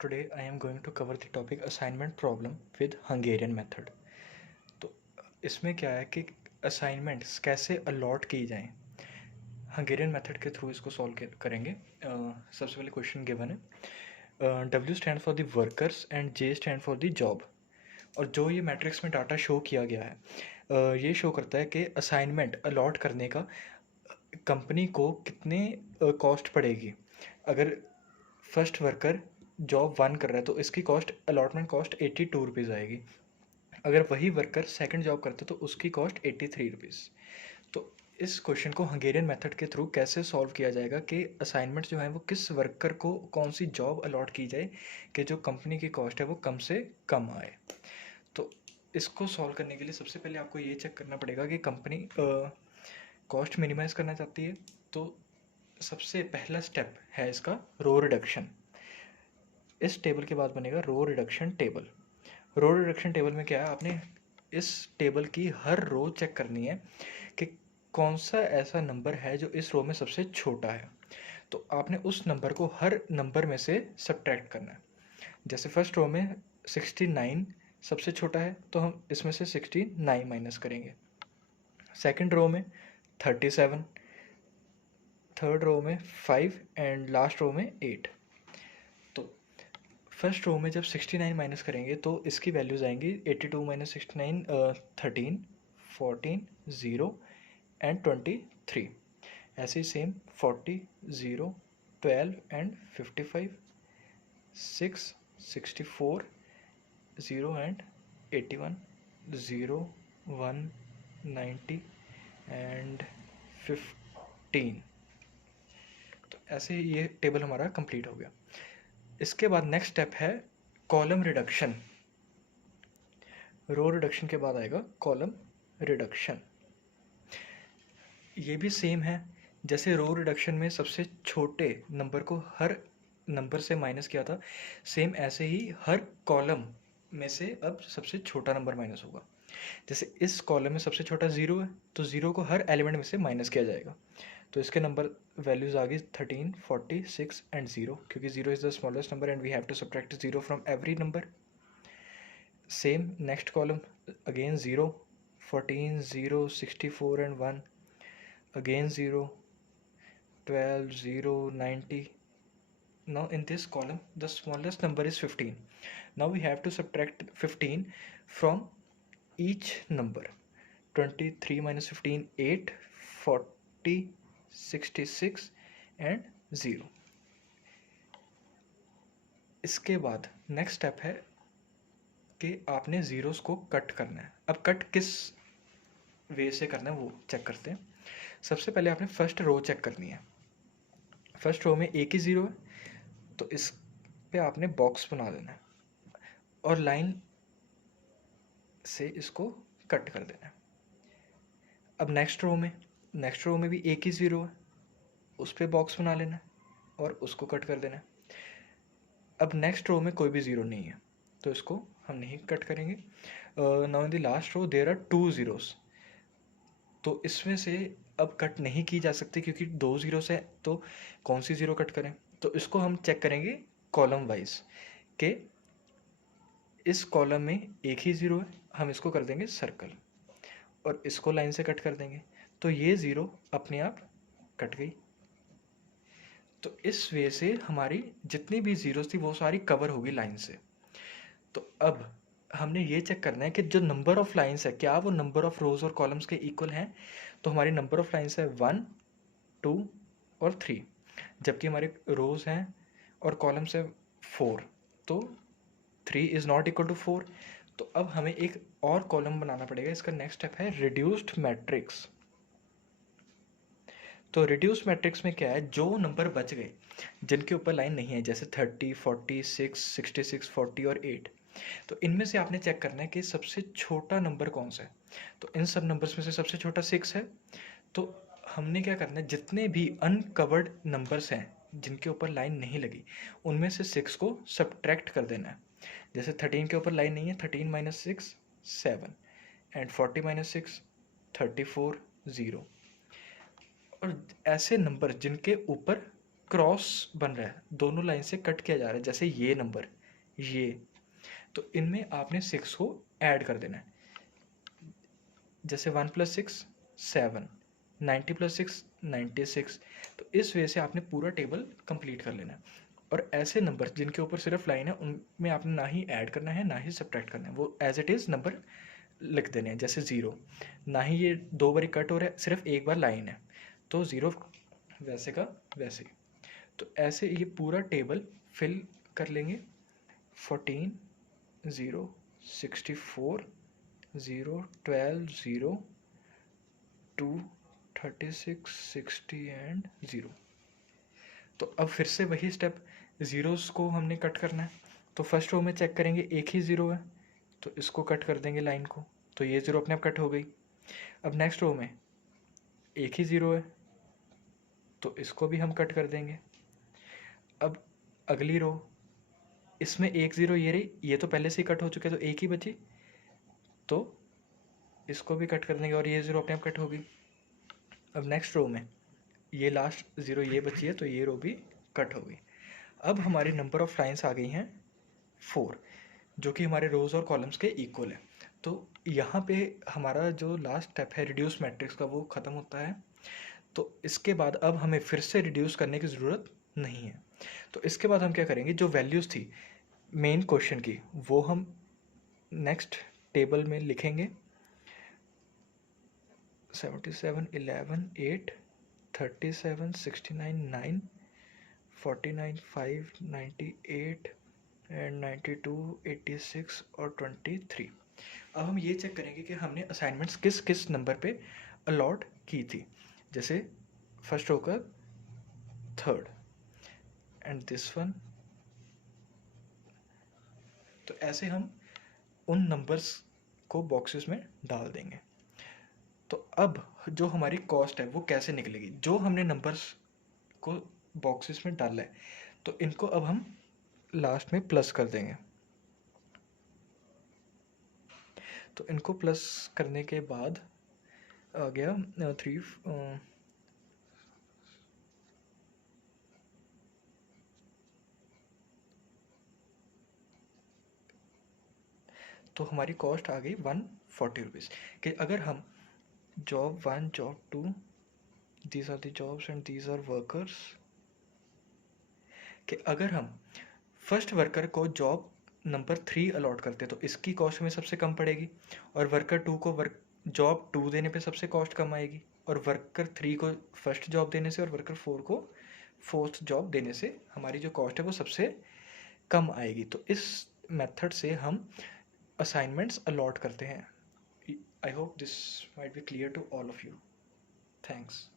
Today I am going to cover the topic assignment problem with Hungarian method. तो इसमें क्या है कि असाइनमेंट्स कैसे अलॉट की जाएं हंगेरियन मेथड के थ्रू इसको सॉल्व करेंगे। सबसे पहले क्वेश्चन गिवन है W stand for the workers and J stand for the job. और जो ये मैट्रिक्स में डाटा शो किया गया है ये शो करता है कि असाइनमेंट अलॉट करने का कंपनी को कितने कॉस्ट पड़ेगी। अगर फर्स्ट वर्कर जॉब 1 कर रहा है तो इसकी कॉस्ट अलॉटमेंट कॉस्ट 82 रुपीज़ आएगी। अगर वही वर्कर सेकंड जॉब करता है तो उसकी कॉस्ट 83 रुपीज़। तो इस क्वेश्चन को हंगेरियन मेथड के थ्रू कैसे सॉल्व किया जाएगा कि असाइनमेंट जो है वो किस वर्कर को कौन सी जॉब अलॉट की जाए कि जो कंपनी की कॉस्ट है वो कम से कम आए। तो इसको सॉल्व करने के लिए सबसे पहले आपको ये चेक करना पड़ेगा कि कंपनी कॉस्ट मिनिमाइज़ करना चाहती है। तो सबसे पहला स्टेप है इसका रो रिडक्शन। इस टेबल के बाद बनेगा row reduction table. Row reduction table में क्या है, आपने इस टेबल की हर रो चेक करनी है कि कौन सा ऐसा नंबर है जो इस रो में सबसे छोटा है। तो आपने उस नंबर को हर नंबर में से सब्ट्रैक्ट करना है। जैसे फर्स्ट रो में 69 सबसे छोटा है तो हम इसमें से 69 माइनस करेंगे। सेकंड रो में 37, थर्ड रो में 5 एंड लास्ट रो में 8। तो फर्स्ट रो में जब 69 माइनस करेंगे तो इसकी वैल्यूज़ आएंगी 82 माइनस 69 13, 14, 0 एंड 23। ऐसे ही सेम 40, 0, 12 एंड 55, 6, 64, 0 एंड 81, 0, 1, 90 एंड 15। तो ऐसे ये टेबल हमारा कंप्लीट हो गया। इसके बाद नेक्स्ट स्टेप है कॉलम रिडक्शन। रो रिडक्शन के बाद आएगा कॉलम रिडक्शन। ये भी सेम है, जैसे रो रिडक्शन में सबसे छोटे नंबर को हर नंबर से माइनस किया था, सेम ऐसे ही हर कॉलम में से अब सबसे छोटा नंबर माइनस होगा। जैसे इस कॉलम में सबसे छोटा 0 है तो 0 को हर एलिमेंट में से माइनस किया जाएगा। तो इसके नंबर वैल्यूज़ आ गई 13, 40, 6 एंड 0, क्योंकि 0 is the smallest number and we have to subtract 0 from every number. Same next column again 0, 14, 0, 64 and 1, again 0, 12, 0, 90. Now in this column the smallest number is 15. Now we have to subtract 15 from each number. 23 minus 15 8, 40, 66 and 0. इसके बाद next step है कि आपने zeros को cut करना है। अब cut किस वे से करना है वो चेक करते हैं। सबसे पहले आपने फर्स्ट रो चेक करनी है। फर्स्ट रो में एक ही ज़ीरो है तो इस पे आपने बॉक्स बना देना है और लाइन से इसको कट कर देना है। अब नेक्स्ट रो में भी एक ही ज़ीरो है, उस पर बॉक्स बना लेना है और उसको कट कर देना है। अब नेक्स्ट रो में कोई भी ज़ीरो नहीं है तो इसको हम नहीं कट करेंगे। Now in the last row there are 2 zeros, तो इसमें से अब कट नहीं की जा सकती क्योंकि 2 ज़ीरोस है तो कौन सी ज़ीरो कट करें। तो इसको हम चेक करेंगे कॉलम वाइज के इस कॉलम में एक ही ज़ीरो है, हम इसको कर देंगे सर्कल और इसको लाइन से कट कर देंगे तो ये ज़ीरो अपने आप कट गई। तो इस वे से हमारी जितनी भी ज़ीरोस थी वो सारी कवर होगी लाइन से। तो अब हमने ये चेक करना है कि जो नंबर ऑफ़ लाइन्स है क्या वो नंबर ऑफ़ रोज़ और कॉलम्स के इक्वल हैं। तो हमारी नंबर ऑफ़ लाइन्स है 1, 2 और 3, जबकि हमारे रोज़ हैं और कॉलम्स है 4, तो 3 इज़ नॉट इक्वल टू 4। तो अब हमें एक और कॉलम बनाना पड़ेगा। इसका नेक्स्ट स्टेप है रिड्यूस्ड मैट्रिक्स। तो रिड्यूस मैट्रिक्स में क्या है, जो नंबर बच गए जिनके ऊपर लाइन नहीं है जैसे 30, 46, 66, 40 और 8, तो इनमें से आपने चेक करना है कि सबसे छोटा नंबर कौन सा है। तो इन सब नंबर्स में से सबसे छोटा 6 है। तो हमने क्या करना है, जितने भी अनकवर्ड नंबर्स हैं जिनके ऊपर लाइन नहीं लगी उनमें से 6 को सब्ट्रैक्ट कर देना है। जैसे 13 के ऊपर लाइन नहीं है, 13 माइनस 6 7 एंड 40 माइनस 6 34 0। और ऐसे नंबर जिनके ऊपर क्रॉस बन रहा है, दोनों लाइन से कट किया जा रहा है, जैसे ये नंबर ये, तो इनमें आपने 6 को ऐड कर देना है। जैसे 1 + 6 7, 90 + 6 96। तो इस वे से आपने पूरा टेबल कंप्लीट कर लेना है। और ऐसे नंबर जिनके ऊपर सिर्फ लाइन है उनमें आपने ना ही ऐड करना है ना ही सब्ट्रैक्ट करना है, वो एज इट इज़ नंबर लिख देने हैं। जैसे 0, ना ही ये 2 बारी कट हो रहा है, सिर्फ एक बार लाइन है, तो 0 वैसे का वैसे। तो ऐसे ये पूरा टेबल फिल कर लेंगे। 14 0 64 0 12 0 2 36 60 एंड 0। तो अब फिर से वही स्टेप, ज़ीरोस को हमने कट करना है। तो फर्स्ट रो में चेक करेंगे एक ही ज़ीरो है, तो इसको कट कर देंगे लाइन को, तो ये ज़ीरो अपने आप कट हो गई। अब नेक्स्ट रो में एक ही ज़ीरो है, तो इसको भी हम कट कर देंगे। अब अगली रो, इसमें एक ज़ीरो ये रही, ये तो पहले से ही कट हो चुके, तो एक ही बची, तो इसको भी कट कर देंगे और ये ज़ीरो अपने आप कट हो गई। अब नेक्स्ट रो में ये लास्ट ज़ीरो ये बची है, तो ये रो भी कट हो गई। अब हमारी नंबर ऑफ लाइन्स आ गई हैं 4, जो कि हमारे रोज़ और कॉलम्स के इक्वल है। तो यहाँ पे हमारा जो लास्ट स्टेप है रिड्यूस मैट्रिक्स का, वो ख़त्म होता है। तो इसके बाद अब हमें फिर से रिड्यूस करने की ज़रूरत नहीं है। तो इसके बाद हम क्या करेंगे, जो वैल्यूज़ थी मेन क्वेश्चन की, वो हम नेक्स्ट टेबल में लिखेंगे। 77 11 8 37 69 9 49 5 98 एंड 92 86 और 23। अब हम ये चेक करेंगे कि हमने असाइनमेंट्स किस किस नंबर पे अलॉट की थी। जैसे फर्स्ट रो का 3rd एंड दिस वन। तो ऐसे हम उन नंबर्स को बॉक्सेस में डाल देंगे। तो अब जो हमारी कॉस्ट है वो कैसे निकलेगी, जो हमने नंबर्स को बॉक्सेस में डाला है, तो इनको अब हम लास्ट में प्लस कर देंगे। तो इनको प्लस करने के बाद आ गया 3 तो हमारी कॉस्ट आ गई 140 रुपीज़। कि अगर हम job 1 job 2 these are the jobs and these are workers, कि अगर हम फर्स्ट वर्कर को जॉब नंबर 3 अलॉट करते तो इसकी कॉस्ट हमें सबसे कम पड़ेगी, और वर्कर 2 को जॉब 2 देने पे सबसे कॉस्ट कम आएगी, और वर्कर 3 को फर्स्ट जॉब देने से और वर्कर 4 को फोर्थ जॉब देने से हमारी जो कॉस्ट है वो सबसे कम आएगी। तो इस मेथड से हम असाइनमेंट्स अलॉट करते हैं। I hope this might be clear to all of you. Thanks.